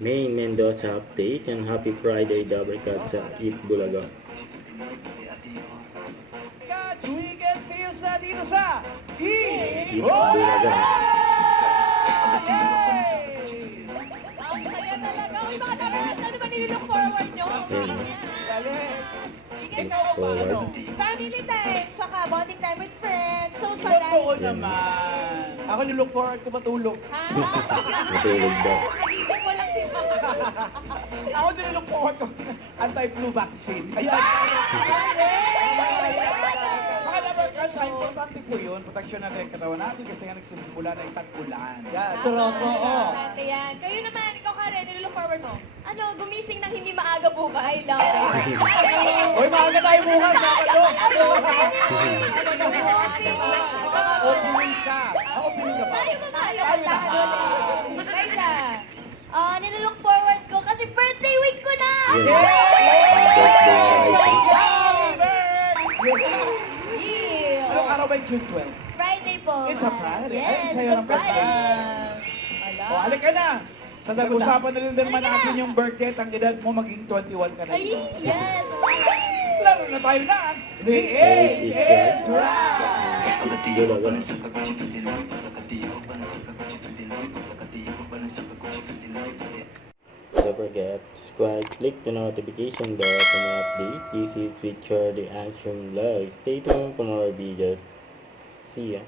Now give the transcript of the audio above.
Main Mendoza update and happy Friday Dabarkad sa Eat Bulaga. Cats, weekend feels na dito sa Eat Bulaga. Ang saya talaga. Uy, mga kamerad, ano ba nililook forward nyo? Ayan. Ikaw Look forward. Family time, saka bonding time with friends, Totoo socialize. naman. Ako nilook forward ko matulog. Ha? Matulog daw. Agising mo lang din. Ako nilook forward ko anti-flu vaccine. Ayan. Mga Dabarkad, sa importante po yun. Proteksyon natin ang katawan natin kasi nga nagsimula na yung tag-ulan. Yan. Importante yan. Kayo naman, ikaw Karen, nililook forward mo. Ano, gumising ng hindi maaga buka. I love it. Hoy, maaga tayo bukas. Opening ka. Opening ka pa. Tayo mamayo Tayo ka na. Raisa, nililook forward ko kasi birthday week ko na! Yan. Birthday rising. Yeah. Anong araw ba yung June 12? Friday po. It's a Friday. Ay, Yes, sa'yo it's a ng birthday. Friday. Ala. O, halika na. Sa nag-usapan na rin naman natin yung birthday at ang edad mo maging 21 ka na. Ay, yes. Laro na tayo na. The age is right. Bulaga. Don't forget, subscribe, click the notification bell for more updates. This is Feature the Action Live. Stay tuned for more videos. See ya.